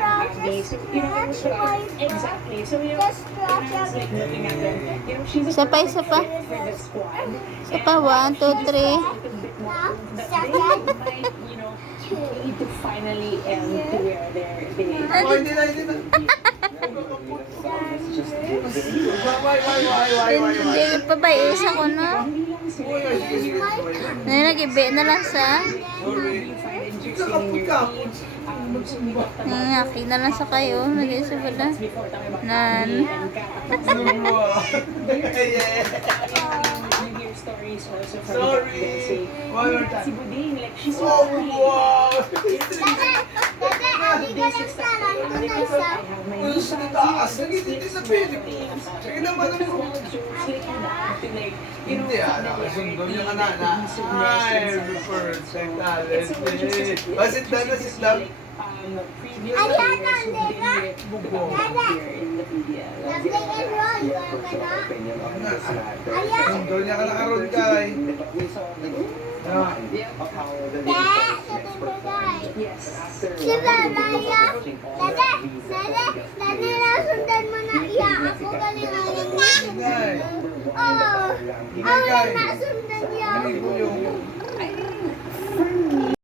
So, exactly. So, it's like looking at them. She's a Isa pa, isa pa. for the squad. Isa pa, 1, 2, 3. Need to finally end to where they Hindi na. Hindi pa ba isa ko, no? Nag-ibe na lang sa ngaki na lang sa kayo. Nag-isa ba na? Nan. stories also from Sorry. One more time. Si Buding, like she's so Oh, pretty. wow. This Ang taas. Nagiging sa Philippines. Sige naman ako. Hindi nakasundo niya ka na. Ay, perfect talent. Basit na na si Islam. Sundo niya ka nakaroon ka ay. Nasundan mo na iya ako galing-galing na. Oo, nasundan niya ako.